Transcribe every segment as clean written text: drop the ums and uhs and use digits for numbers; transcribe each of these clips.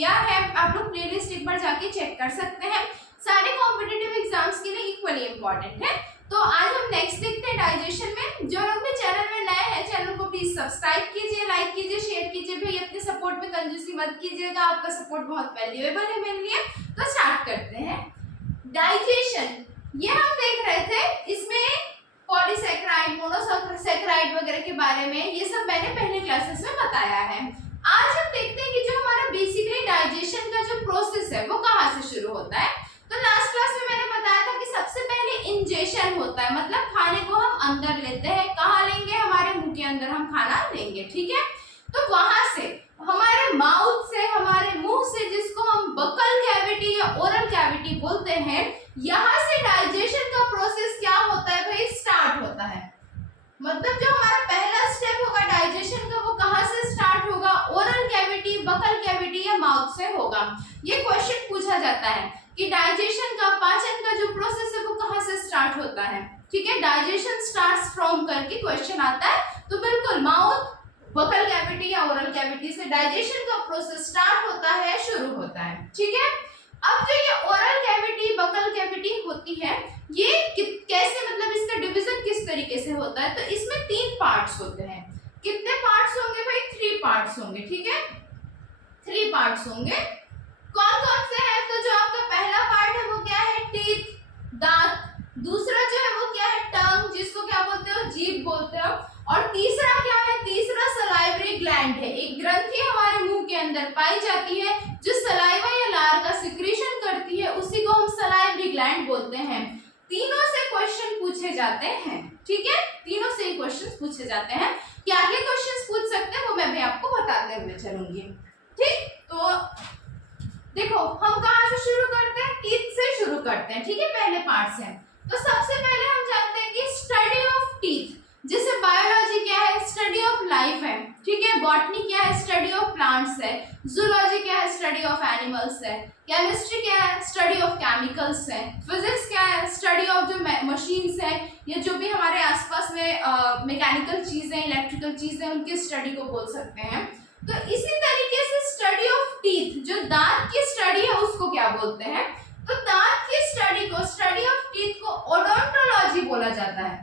किया है, आप लोग प्लेलिस्ट एक बार जाके चेक कर सकते हैं। सारे कॉम्पिटिटिव एग्जाम्स के लिए इक्वली इम्पोर्टेंट है। तो आज हम नेक्स्ट देखते हैं डाइजेशन में। जो लोग भी चैनल में नए हैं, चैनल को प्लीज सब्सक्राइब कीजिए, लाइक कीजिए, शेयर कीजिए। भाई अपने सपोर्ट में कंजूसी मत कीजिएगा, आपका सपोर्ट बहुत वैल्यूएबल है मेरे लिए। तो स्टार्ट करते हैं। डाइजेशन ये हम देख रहे थे, इसमें पॉलीसैकेराइड, मोनोसैकेराइड वगैरह के बारे में ये सब मैंने पहले क्लासेस में बताया है। आज हम देखते हैं कि जो हमारा बेसिकली डाइजेशन का जो प्रोसेस है वो कहाँ से शुरू होता है। तो लास्ट क्लास में मैंने बताया था कि सबसे पहले इंजेशन होता है, मतलब खाने को हम अंदर लेते हैं। कहाँ लेंगे? हमारे मुंह के अंदर हम खाना लेंगे, ठीक है। तो वहां से हमारे माउथ से, हमारे मुंह से, जिसको हम बकल कैविटी या ओरल कैविटी बोलते हैं, यहाँ से डाइजेशन का प्रोसेस क्या होता है भाई? स्टार्ट होता है। मतलब जो हमारा पहला स्टेप होगा डाइजेशन का, वो कहाँ से स्टार्ट होगा? ओरल कैविटी, बकल कैविटी या माउथ से होगा। ये क्वेश्चन पूछा जाता है कि डाइजेशन का, पाचन का जो प्रोसेस है वो कहाँ से स्टार्ट होता है, ठीक है। डाइजेशन स्टार्ट्स फ्रॉम करके क्वेश्चन आता है, तो बिल्कुल माउथ, बकल कैविटी या ओरल कैविटी से डाइजेशन का प्रोसेस स्टार्ट होता है, शुरू होता है, ठीक है। अब जो ये ओरल कैविटी, बकल कैविटी होती है, ये कैसे, मतलब इसका डिवीजन किस तरीके से होता है? तो इसमें 3 पार्ट्स होते हैं। कितने पार्ट्स होंगे भाई? 3 पार्ट्स होंगे, ठीक है। 3 पार्ट्स होंगे। कौन कौन से हैं? तो जो आपका पहला पार्ट है वो क्या है? टीथ, दांत। दूसरा जो है वो क्या है? टंग, जिसको क्या बोलते हो? जीभ बोलते हो। और तीसरा क्या है? तीसरा सलाइवरी ग्लैंड है। एक ग्रंथि हमारे मुंह के अंदर पाई जाती है जो सलाइवा या लार का सिक्रीशन करती है, उसी को हम सलाइवरी ग्लैंड बोलते हैं। तीनों से क्वेश्चन पूछे जाते हैं, ठीक है। तीनों से क्वेश्चन पूछे जाते हैं। क्या क्या क्वेश्चन पूछ सकते हैं वो मैं भी आपको बताते हुए चलूंगी, ठीक। तो देखो हम कहाँ से शुरू करते हैं? टीथ से शुरू करते हैं, ठीक है। पहले पार्ट से तो सबसे पहले हम जानते हैं कि स्टडी ऑफ टीथ, जैसे बायोलॉजी क्या है? स्टडी ऑफ लाइफ है, ठीक है। बॉटनी क्या है? स्टडी ऑफ प्लांट्स है। जूलॉजी क्या है? स्टडी ऑफ एनिमल्स है। केमिस्ट्री क्या है? स्टडी ऑफ केमिकल्स है। फिजिक्स क्या है? स्टडी ऑफ जो मशीन्स है या जो भी हमारे आसपास में मैकेनिकल चीजें, इलेक्ट्रिकल चीजें, उनकी स्टडी को बोल सकते हैं। तो इसी तरीके से स्टडी ऑफ टीथ, जो दांत की स्टडी है, उसको क्या बोलते हैं? तो दांत की स्टडी को, स्टडी ऑफ टीथ को ओडोंटोलॉजी बोला जाता है।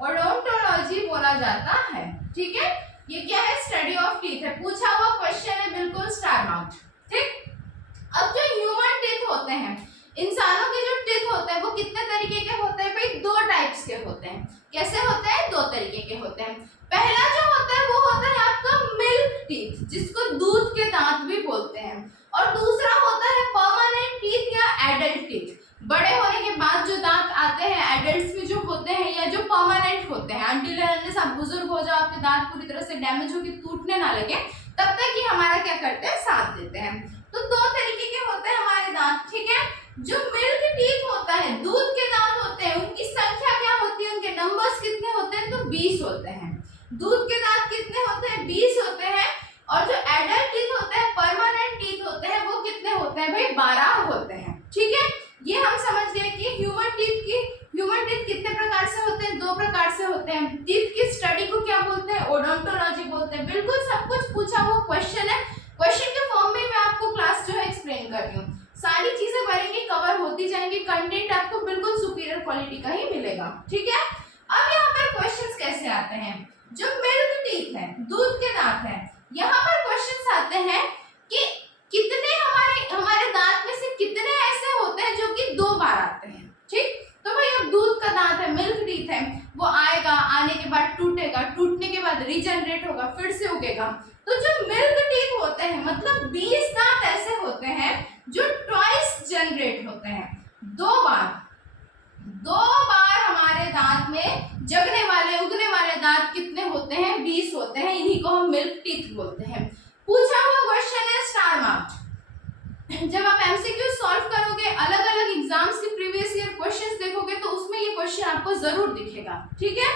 ओडोंटोलॉजी बोला जाता है, ठीक है। ये क्या है? स्टडी ऑफ टीथ है। पूछा हुआ क्वेश्चन है, बिल्कुल स्टार मार्क, ठीक। अब जो ह्यूमन टीथ होते हैं, इंसानों के जो टीथ होते हैं वो कितने तरीके के होते हैं भाई? 2 टाइप्स के होते हैं। कैसे होते हैं? 2 तरीके के होते हैं। पहला जो होता है वो होता है आपका मिल्क टीथ, जिसको दूध के दांत भी बोलते हैं। और दूसरा होता है परमानेंट टीथ या एडल्ट टीथ। बड़े होने के बाद जो दांत आते हैं एडल्ट्स में जो होते हैं, या जो परमानेंट होते हैं, अनटिल अनलेस आप बुजुर्ग हो जाओ, आपके दांत पूरी तरह से डैमेज हो के टूटने ना लगे, तब तक ये हमारा क्या करते हैं? साथ देते हैं। तो 2 तरीके के होते हैं हमारे दांत, ठीक है। जो मिल्क टीथ होता है, दूध के दांत होते हैं, उनकी संख्या क्या होती है? उनके नंबर्स कितने होते हैं? तो 20 होते हैं। दूध के दांत कितने होते हैं? 20 होते हैं। और जो एडल्ट टीथ होते हैं, परमानेंट टीथ होते हैं, वो कितने होते हैं भाई? 12 होते हैं, ठीक है। ये हम समझ गए कि ह्यूमन टीथ कितने प्रकार से होते हैं? 2 प्रकार से होते हैं। टीथ की स्टडी को क्या बोलते हैं? ओडोंटोलॉजी बोलते हैं। बिल्कुल सब कुछ पूछा हुआ क्वेश्चन है। क्वेश्चन के फॉर्म में मैं आपको क्लास जो है एक्सप्लेन कर रही हूँ। सारी चीजें भरेंगे, कवर होती जाएंगी, कंटेंट आपको बिल्कुल सुपीरियर क्वालिटी का ही मिलेगा, ठीक है। अब यहाँ पर क्वेश्चंस कैसे आते हैं? जो मिल्क टीथ है, दूध के दांत है, यहाँ पर क्वेश्चंस आते हैं कि कितने हमारे दांत में से कितने ऐसे होते हैं जो कि 2 बार आते हैं, ठीक। तो भाई अब दूध का दांत है, मिल्क टीथ है, वो आएगा, आने के बाद टूटेगा, टूटने के बाद रीजनरेट होगा, फिर से उगेगा। तो जो मिल्क टीथ होते हैं, मतलब 20 दांत ऐसे होते हैं जो ट्वाइस जनरेट होते हैं, 2 बार हमारे दांत में जगने वाले, उगने वाले दांत कितने होते हैं? 20 होते हैं। इन्हीं को हम मिल्क टीथ बोलते हैं। पूछा हुआ क्वेश्चन है, स्टार मार्क्ड। जब आप एमसीक्यू सॉल्व करोगे, अलग अलग एग्जाम्स के प्रीवियस ईयर क्वेश्चंस देखोगे, तो उसमें ये क्वेश्चन आपको जरूर दिखेगा, ठीक है।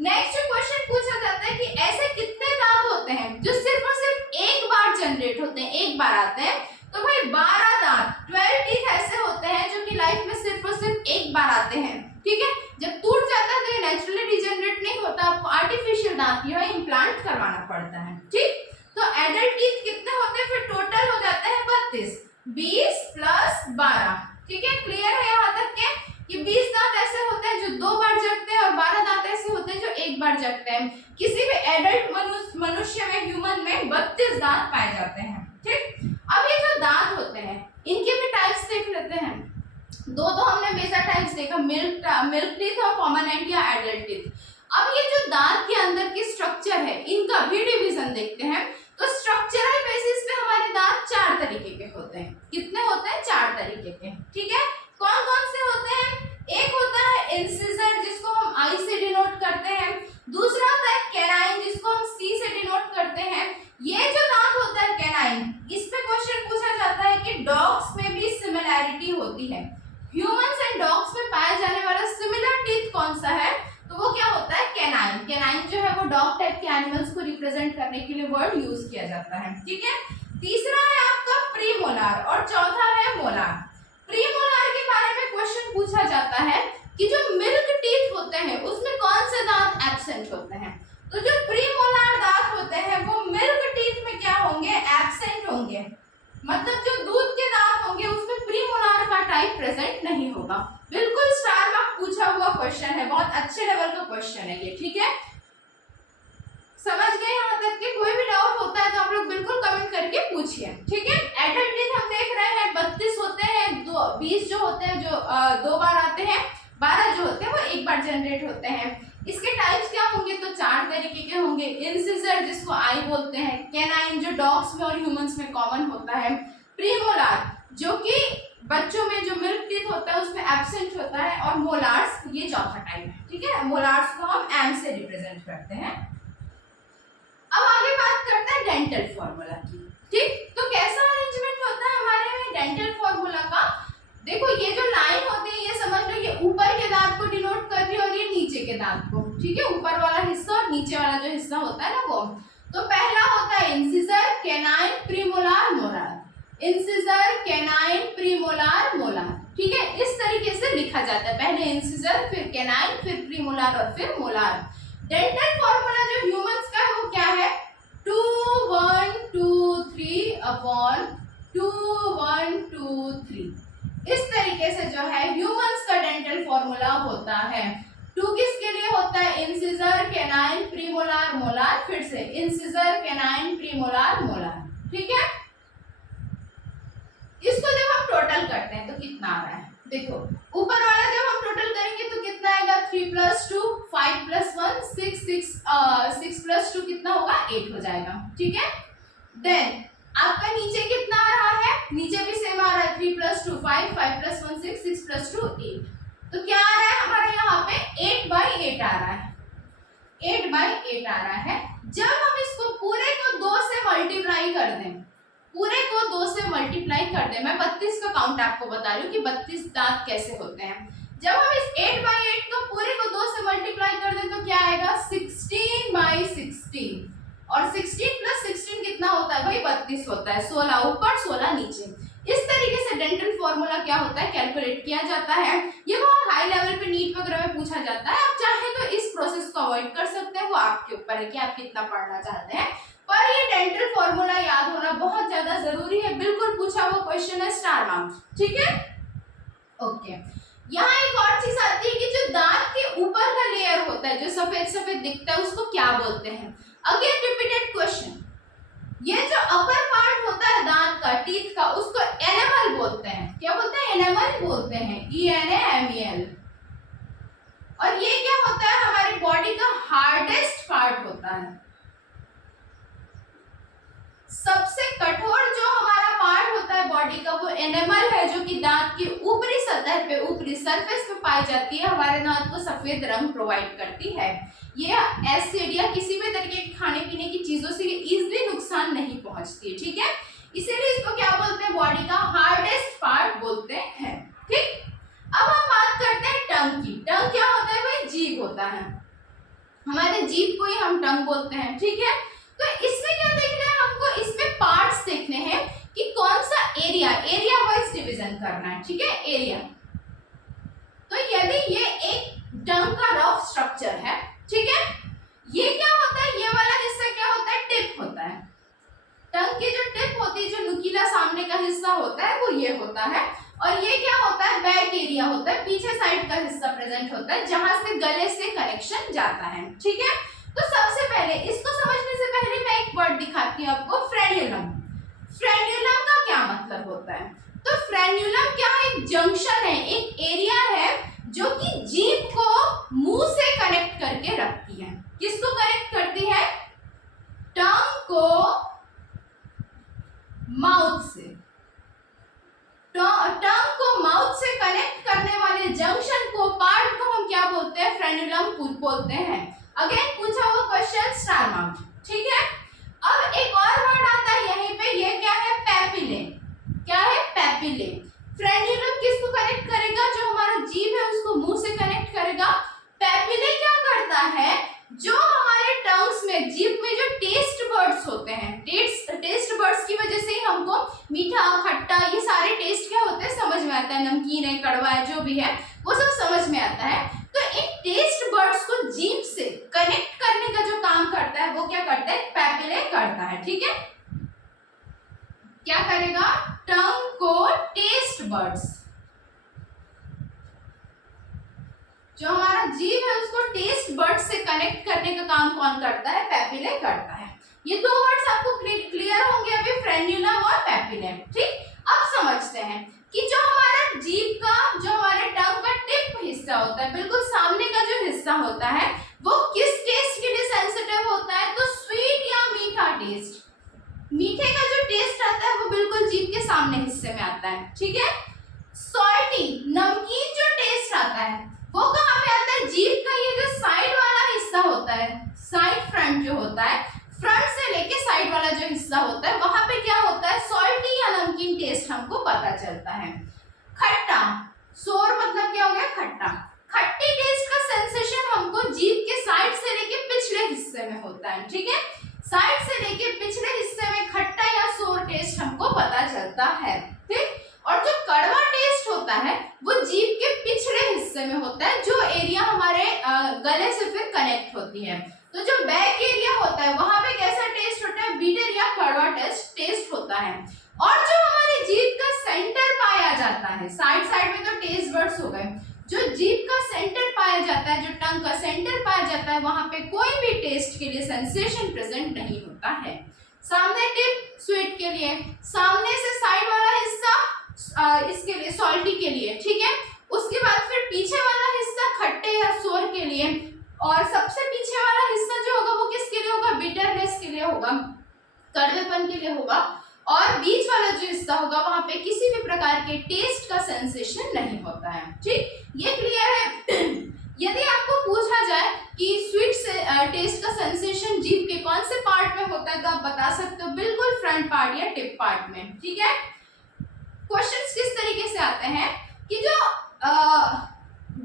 नेक्स्ट क्वेश्चन पूछा जाता है कि ऐसे कितने दांत होते हैं जो सिर्फ और सिर्फ एक बार जनरेट होते हैं, एक बार आते हैं? तो भाई 12 दांत, 12 टीथ ऐसे होते हैं जो कि लाइफ में सिर्फ और सिर्फ एक बार आते हैं, ठीक है। जब टूट जाता है तो ये नेचुरली रिजनरेट नहीं होता, आपको आर्टिफिशियल दांत जो है इम्प्लांट करवाना पड़ता है, ठीक। तो एडल्ट टीथ कितने होते हैं, फिर टोटल हो जाते हैं 32, 20 प्लस 12। ठीक है, क्लियर है यहाँ तक के कि 20 दांत ऐसे होते हैं जो 2 बार जगते हैं और 12 दांत ऐसे होते हैं जो 1 बार जगते हैं। किसी भी एडल्ट मनुष्य में, ह्यूमन में 32 दांत पाए जाते हैं। ठीक, अब ये जो दांत होते हैं इनके भी टाइप्स देख लेते हैं। दो तो हमने बेसिक टाइप्स देखा, मिल्क टीथ और कॉमन एंड या एडल्ट टीथ। अब ये जो दांत के अंदर की स्ट्रक्चर है इनका भी डिवीजन देखते हैं। तो स्ट्रक्चरल बेसिस पे हमारे दांत 4 तरीके के होते हैं। कितने होते हैं, 4 तरीके के। ठीक है, कौन कौन से होते हैं, एक होता है इंसिजर जिसको हम आई से डिनोट करते हैं, दूसरा होता है कैनाइन जिसको हम सी से डिनोट करते हैं। ये जो दांत होता है कैनाइन, इस पे क्वेश्चन पूछा जाता है कि डॉग्स में भी सिमिलैरिटी होती है, ह्यूमंस एंड डॉग्स में पाया जाने वाला सिमिलर टीथ कौन सा है, तो वो क्या होता है, कैनाइन। कैनाइन जो है वो डॉग टाइप के एनिमल्स को रिप्रेजेंट करने के लिए वर्ड यूज किया जाता है। ठीक है, तीसरा है आपका प्रीमोलार और चौथा है मोलार। प्रीमोलार के बारे में क्वेश्चन पूछा जाता है कि जो मिल्क टीथ होते हैं उसमें कौन से दांत एब्सेंट होते हैं। तो जो प्रीमोलार दांत होते हैं वो मिल्क टीथ में क्या होंगे, एब्सेंट होंगे, मतलब जो दूध के दांत होंगे उसमें प्रीमोलार का टाइप प्रेजेंट नहीं होगा। बिल्कुल स्टार मार्क पूछा हुआ क्वेश्चन है, बहुत अच्छे लेवल का क्वेश्चन है ये। ठीक है, समझ गए यहाँ तक के? कोई भी डाउट होता है तो आप लोग बिल्कुल कमेंट करके पूछिए। ठीक है, एडल्ट टीथ हम देख रहे हैं 32 होते हैं, 20 जो होते हैं जो 2 बार आते हैं, 12 जो होते हैं वो 1 बार जनरेट होते हैं। इसके टाइप्स क्या होंगे, तो 4 तरीके के होंगे। इंसिजर जिसको आई बोलते हैं, कैनाइन जो डॉग्स में और ह्यूमंस में कॉमन होता है, प्रीमोलार जो कि बच्चों में जो मिल्क टीथ होता है उसमें एब्सेंट होता है, और मोलार्स ये चौथा टाइप है। ठीक है, मोलार्स को हम एम से रिप्रेजेंट करते हैं। अब आगे बात करते हैं डेंटल फॉर्मूला की। ठीक, तो कैसा अरेंजमेंट होता है हमारे में डेंटल फॉर्मूला का। देखो ये जो लाइन होती है ये समझ लो ये ऊपर के दांत को डिनोट कर रही है और ये नीचे के दांत को। ठीक है, ऊपर वाला हिस्सा और नीचे वाला जो हिस्सा होता है ना वो। तो पहला होता है incisor, canine, premolar, molar. Incisor, canine, premolar, molar. ठीक है, इस तरीके से लिखा जाता है, पहले इंसिजर, फिर कैनाइन, फिर प्रीमोलार और फिर मोलार। डेंटल फॉर्मूला जो ह्यूमंस का है वो क्या है, 2 1 2 3 अपॉन 2 1 2 3। इस तरीके से जो है ह्यूमंस का डेंटल फॉर्मूला होता है। 2 किसके लिए होता है, इंसिजर, कैनाइन, प्रीमोलार, मोलार। फिर से इंसिजर, कैनाइन, प्रीमोलार, मोलार। ठीक है, इसको जब हम टोटल करते हैं तो कितना आ रहा है, देखो ऊपर वाला जब हम टोटल करेंगे तो कितना आएगा, 3 + 2 5 + 1 6 6 + 2 कितना होगा, 8 हो जाएगा। ठीक है, देन आपका नीचे कितना आ रहा है, नीचे भी सेम आ रहा है, 3 + 2 5 5 + 1 6 6 + 2 8। तो क्या आ रहा है हमारा यहाँ पे 8/8 आ रहा है, 8/8 आ रहा है। जब हम इसको पूरे को 2 से मल्टीप्लाई कर दें, पूरे को 2 से मल्टीप्लाई कर दें, मैं 32 का काउंट आपको बता रही हूँ कि 32 दांत कैसे होते हैं। जब हम इस 8/8 को पूरे को 2 से मल्टीप्लाई कर दें तो क्या आएगा, 16/16। और 16 + 16 कितना होता है भाई, 32 होता है, 16 ऊपर 16 नीचे। इस तरीके से डेंटल फॉर्मूला क्या होता है, कैलकुलेट किया जाता है। ये बहुत हाई लेवल पे नीट वगैरह में पूछा जाता है। आप चाहे तो इस प्रोसेस को अवॉइड कर सकते हैं, वो आपके ऊपर है कि आप कितना पढ़ना चाहते हैं, पर ये डेंटल फॉर्मूला याद होना बहुत ज्यादा जरूरी है। बिल्कुल पूछा हुआ क्वेश्चन है, स्टार मार्क्स। ठीक है, ओके। यहाँ एक और चीज आती है कि जो दांत के ऊपर का लेयर होता है जो सफेद सफेद दिखता है उसको क्या बोलते हैं। अगेन रिपीटेड क्वेश्चन, ये जो अपर पार्ट होता है दांत का, टीथ का, उसको एनेमल बोलते हैं। क्या बोलते हैं, एनेमल बोलते हैं, ENAMEL। और ये क्या होता है, हमारी बॉडी का हार्डेस्ट पार्ट होता है, सबसे कठोर जो हमारा पार्ट होता है बॉडी का वो एनेमल है, जो कि दांत की ऊपरी सतह पे, ऊपरी सरफेस पे पाई जाती है, हमारे दांत को सफेद रंग प्रोवाइड करती है। ये एसिड या किसी भी तरीके के खाने पीने की चीजों से इजीली नुकसान नहीं पहुंचती है। ठीक है, इसीलिए इसको क्या बोलते हैं, बॉडी का हार्डेस्ट पार्ट बोलते हैं। ठीक, अब हम बात करते हैं टंग की। टंग क्या होता है भाई, जीभ होता है, हमारे जीभ को ही हम टंग बोलते हैं। ठीक है, तो इसमें क्या देखना है हमको, इसमें पार्ट्स देखने हैं कि कौन सा एरिया वाइज डिवीजन करना है। ठीक है, एरिया। तो यदि ये एक टंग का रफ स्ट्रक्चर है, ठीक है, ये क्या होता है, ये वाला हिस्सा क्या होता है, टिप होता है। सामने का हिस्सा होता है वो ये होता है, और ये क्या होता है, बैक एरिया होता है, पीछे साइड का हिस्सा प्रेजेंट होता है जहां से गले से कनेक्शन जाता है। ठीक है, तो सबसे पहले इसको समझने से पहले मैं एक वर्ड दिखाती हूँ आपको, फ्रेन्यूलम। फ्रेन्यूलम का क्या मतलब होता है? तो फ्रेन्यूलम क्या है, एक जंक्शन है, एक एरिया है जो कि जीभ को मुंह से कनेक्ट करके रखती है। किसको कनेक्ट करती है? टंग को माउथ से। टंग को माउथ से कनेक्ट करने वाले जंक्शन को, पार्ट को हम क्या बोलते हैं? फ्रेन्यूलम बोलते हैं। अगेन पूछा हुआ क्वेश्चन, स्टार मार्क। ठीक है, अब एक और वर्ड आता है यहीं पे, ये क्या है? पैपिले। क्या है? पैपिले। फ्रेन्यूलम किसको कनेक्ट करेगा? जो हमारा जीभ है उसको मुंह से कनेक्ट करेगा। पैपिले क्या करता है? जो हमारे टंग्स में, जीभ में जो टेस्ट बर्ड्स होते हैं, टेस्ट बर्ड्स की वजह से ही हमको मीठा, खट्टा, ये सारे टेस्ट क्या होते हैं समझ में आता है, नमकीन है, कड़वा है, जो भी है वो सब समझ में आता है। तो इन टेस्ट बर्ड्स को जीभ से कनेक्ट करने का जो काम करता है वो क्या करता है? पैपिले करता है। ठीक है, क्या करेगा? टंग को टेस्ट बर्ड्स, जो हमारा जीभ है उसको टेस्ट बर्ड से कनेक्ट करने का काम कौन करता है? पैपिले करता है। ये दो वर्ड्स आपको क्लियर होंगे अभी, फ्रेन्यूलम और पैपिले। ठीक, अब समझते हैं कि जो हमारा जीभ का, जो हमारे टंग का टिप हिस्सा होता है, बिल्कुल सामने का जो हिस्सा होता है, वो किस टेस्ट के लिए सेंसिटिव होता है? तो स्वीट या मीठा टेस्ट। मीठे का जो टेस्ट आता है वो बिल्कुल जीभ के सामने हिस्से में आता है। ठीक है, सॉल्टी, नमकीन जो टेस्ट आता है वो कहाँ पे आता है? जीभ का ये जो साइड वाला हिस्सा होता है, साइड फ्रंट जो होता है, फ्रंट से लेके साइड वाला जो हिस्सा होता है, वहां पे क्या होता है? सॉल्टी या नमकीन टेस्ट हमको पता चलता है। खट्टा, सोर मतलब क्या हो गया? खट्टा। खट्टी टेस्ट का सेंसेशन हमको जीभ के साइड से लेके पिछले हिस्से में होता है। ठीक है, साइड से लेके पिछले हिस्से में खट्टा या सोर टेस्ट हमको पता चलता है। ठीक, और जो कड़वा टेस्ट होता है वो जीभ के पिछले हिस्से में होता है, जो एरिया हमारे गले से फिर कनेक्ट होती है। तो जो बैक एरिया होता है वहां पे कैसा टेस्ट होता है? बीटर या कड़वा टेस्ट होता है। और जो हमारे जीभ का सेंटर पाया जाता है, साइड में तो टेस्ट बर्ड्स हो गए, जो जीभ का सेंटर पाया जाता है, जो टंग का सेंटर पाया जाता है, वहां पे कोई भी टेस्ट के लिए सेंसेशन प्रेजेंट नहीं होता है। सामने टिप स्वीट के लिए, सामने से साइड वाला हिस्सा इसके लिए, सॉल्टी के लिए। ठीक है, उसके बाद फिर पीछे वाला हिस्सा खट्टे या सोर के लिए, और सबसे पीछे वाला हिस्सा जो होगा वो किसके लिए होगा? बिटरनेस के लिए होगा, कड़वेपन के लिए होगा, और बीच वाला जो हिस्सा होगा वहां पे किसी भी प्रकार के टेस्ट का सेंसेशन नहीं होता है। ठीक, ये क्लियर है? यदि आपको पूछा जाए कि स्वीट से टेस्ट का सेंसेशन जीभ के कौन से पार्ट में होता है, तो आप बता सकते हो बिल्कुल फ्रंट पार्ट या टिप पार्ट में। ठीक है, क्वेश्चंस किस तरीके से आते हैं कि जो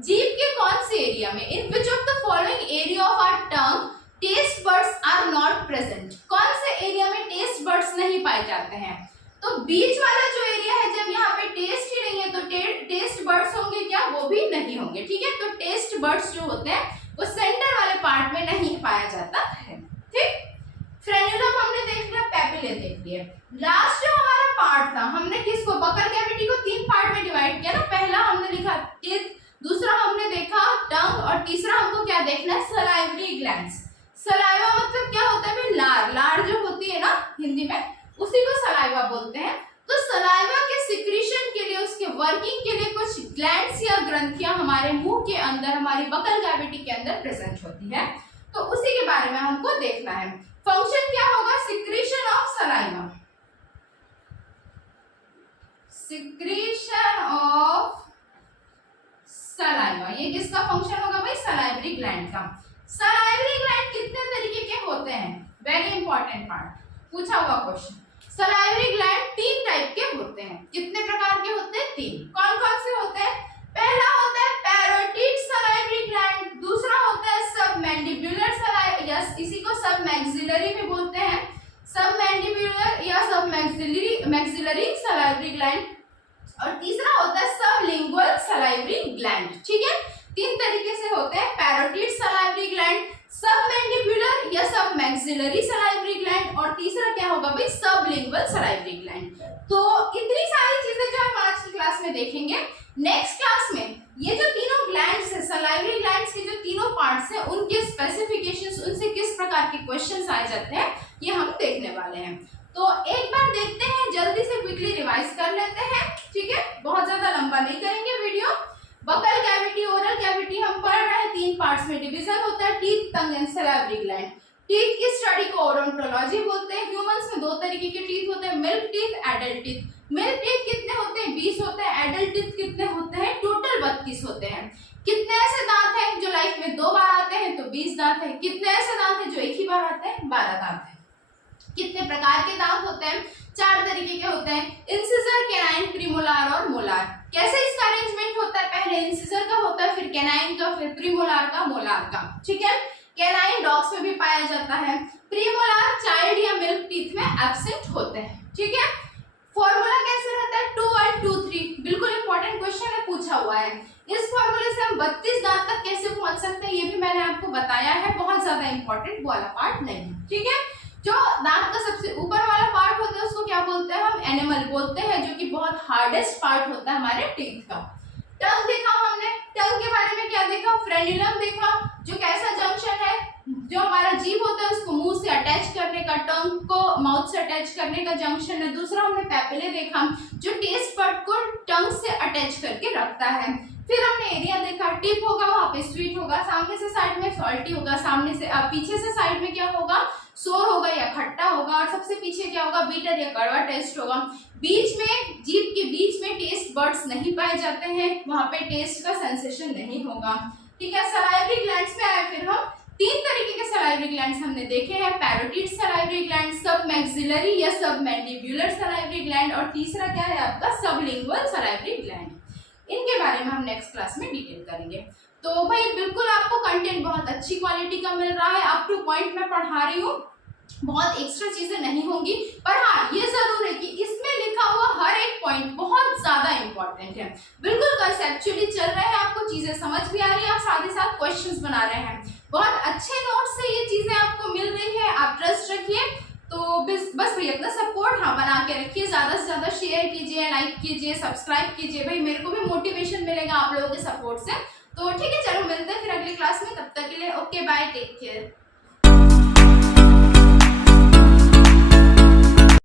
जीभ के कौन से एरिया में, in which of the following area of our tongue taste buds are not present, कौन से एरिया में टेस्ट बर्ड्स नहीं पाए जाते हैं? तो बीच वाला जो एरिया है, जब यहाँ पे टेस्ट ही नहीं है तो टेस्ट बर्ड्स होंगे क्या? वो भी नहीं होंगे। ठीक है, तो टेस्ट बर्ड्स जो होते हैं वो सेंटर वाले पार्ट में नहीं पाया जाता है। ठीक, फ्रेन्यूलम हमने देख लिया, पैपिले देख लिया। लास्ट जो हमारा पार्ट था, हमने किसको, बकल कैविटी को 3 पार्ट में डिवाइड किया ना। पहला हमने लिखा टीथ, दूसरा हमने देखा टंग, और तीसरा हमको क्या देखना है? Salivary glands. सलाइवा मतलब क्या होता है? लार, लार जो होती है ना हिंदी में, उसी को सलाइवा बोलते हैं। तो सलाइवा के सिक्रीशन के लिए, उसके वर्किंग के लिए कुछ ग्लैंड्स या ग्रंथियां हमारे मुंह के अंदर, हमारी बकल कैविटी के अंदर प्रेजेंट होती है। तो उसी के बारे में हमको देखना है। फंक्शन क्या होगा? Secretion of saliva, secretion of saliva, ये किसका फंक्शन होगा भाई? सलाइवरी ग्लैंड का। सलाइवरी ग्लैंड कितने तरीके के होते हैं? वेरी इंपॉर्टेंट पार्ट, पूछा हुआ क्वेश्चन। सलाइवरी ग्लैंड 3 टाइप के होते हैं। कितने प्रकार के होते हैं? 3। कौन कौन से होते हैं? पहला होता है पैरोटिड सलाइवरी ग्लैंड, दूसरा होता है सबमैंडिबुलर सलाइवरी, या इसी को सबमैक्सिलरी भी बोलते हैं, सबमैंडिबुलर या सबमैक्सिलरी सलाइवरी ग्लैंड, और तीसरा होता है सबलिंगुअल सलाइवरी ग्लैंड। ठीक है, 3 तरीके से होते हैं, पैरोटिड सलाइवरी ग्लैंड, सबमैंडिबुलर या सबमैक्सिलरी सलाइवरी ग्लैंड, और तीसरा क्या होगा भाई? Sublingual salivary gland. तो नेक्स्ट क्लास में ये जो तीनों ग्लैंड्स है, सलाइवरी ग्लैंड्स के जो तीनों पार्ट्स हैं, उनके स्पेसिफिकेशंस, उनसे किस प्रकार के क्वेश्चंस आए जाते हैं, ये हम देखने वाले हैं। तो एक बार देखते हैं, जल्दी से क्विकली रिवाइज कर लेते हैं, ठीक है, बहुत ज्यादा लंबा नहीं करेंगे video. Buccal cavity, oral cavity हम पढ़ रहे हैं, 3 पार्ट्स में डिवीजन होता है, teeth, tongue and salivary gland. Teeth की स्टडी को ओडोंटोलॉजी बोलते हैं। ह्यूमंस में 2 तरीके के टीथ होते हैं, milk teeth, adult teeth. Milk teeth कितने होते हैं? 20 होते हैं। एडल्ट टीथ कितने होते हैं? टोटल 32 होते हैं। कितने ऐसे दांत हैं जो लाइफ में 2 बार आते हैं? तो 20 दांत हैं। कितने ऐसे दांत हैं जो एक ही बार आते हैं? 12 दांत हैं। कितने प्रकार के दांत होते हैं? 4 तरीके के होते हैं, इंसिजर, कैनाइन, प्रीमोलार और मोलार। कैसे इसका अरेंजमेंट होता है? पहले इंसिजर का होता है, फिर कैनाइन का, फिर प्रीमोलार का, मोलार का, ठीक है। कैनाइन डॉग्स में भी पाया जाता है, प्रीमोलार चाइल्ड या मिल्क टीथ में एब्सेंट होते हैं, ठीक है। फॉर्मूला कैसे रहता है? 2 1 2 3, बिल्कुल इंपॉर्टेंट क्वेश्चन है, पूछा हुआ है। इस फॉर्मूले से हम 32 दांत तक कैसे पहुंच सकते हैं, ये भी मैंने आपको बताया है, बहुत ज्यादा इंपॉर्टेंट वाला पार्ट नहीं है, ठीक है। जो दांत का सबसे ऊपर वाला पार्ट होता है उसको क्या बोलते हैं? हम एनिमल बोलते हैं, जो कि बहुत हार्डेस्ट पार्ट होता है हमारे टीथ का। टंग देखा हमने, टंग के बारे में क्या देखा? फ्रेन्युलम देखा, जो कैसा जंक्शन है, जो हमारा जीभ होता है उसको मुंह से अटैच करने का, टंग को माउथ से अटैच करने का जंक्शन है। दूसरा हमने पैपिले देखा, जो टेस्ट बड को टंग से अटैच करके रखता है। फिर हमने एरिया देखा, टिप होगा वहां पे स्वीट होगा, सामने से साइड में सॉल्टी होगा, सामने से पीछे से साइड में क्या होगा? सोर होगा या खट्टा होगा, और सबसे पीछे क्या होगा? बीटर या कड़वा टेस्ट होगा। बीच में, जीभ के बीच में टेस्ट बड्स नहीं पाए जाते हैं, वहां पे टेस्ट का सेंसेशन नहीं होगा, ठीक है। सलाइवरी ग्लैंड्स में आए, फिर हम 3 तरीके के सलाइवरी ग्लैंड्स हमने देखे हैं, पैरोटिड सलाइवरी ग्लैंड, सब मैक्सिलरी या सब मैंडिब्यूलर सलाइवरी ग्लैंड, और तीसरा क्या है आपका? Sublingual salivary gland. इनके बारे में हम नेक्स्ट क्लास में डिटेल करेंगे। तो भाई बिल्कुल आपको कंटेंट बहुत अच्छी क्वालिटी का मिल रहा है, अप टू पॉइंट में पढ़ा रही हूँ, बहुत एक्स्ट्रा चीजें नहीं होंगी, पर हाँ ये जरूर है कि इसमें लिखा हुआ हर एक पॉइंट बहुत ज्यादा इंपॉर्टेंट है। बिल्कुल कंसेप्चुअली चल रहे हैं, आपको चीजें समझ भी आ रही है, आप साथ ही साथ क्वेश्चंस बना रहे हैं, बहुत अच्छे नोट्स से ये चीजें आपको मिल रही है, आप ट्रस्ट रखिए। तो बस भाई अपना सपोर्ट हाँ बना के रखिए, ज्यादा से ज्यादा शेयर कीजिए, लाइक कीजिए, सब्सक्राइब कीजिए, भाई मेरे को भी मोटिवेशन मिलेगा आप लोगों के सपोर्ट से। तो ठीक है, चलो मिलते हैं फिर अगली क्लास में, तब तक के लिए ओके बाय, टेक केयर।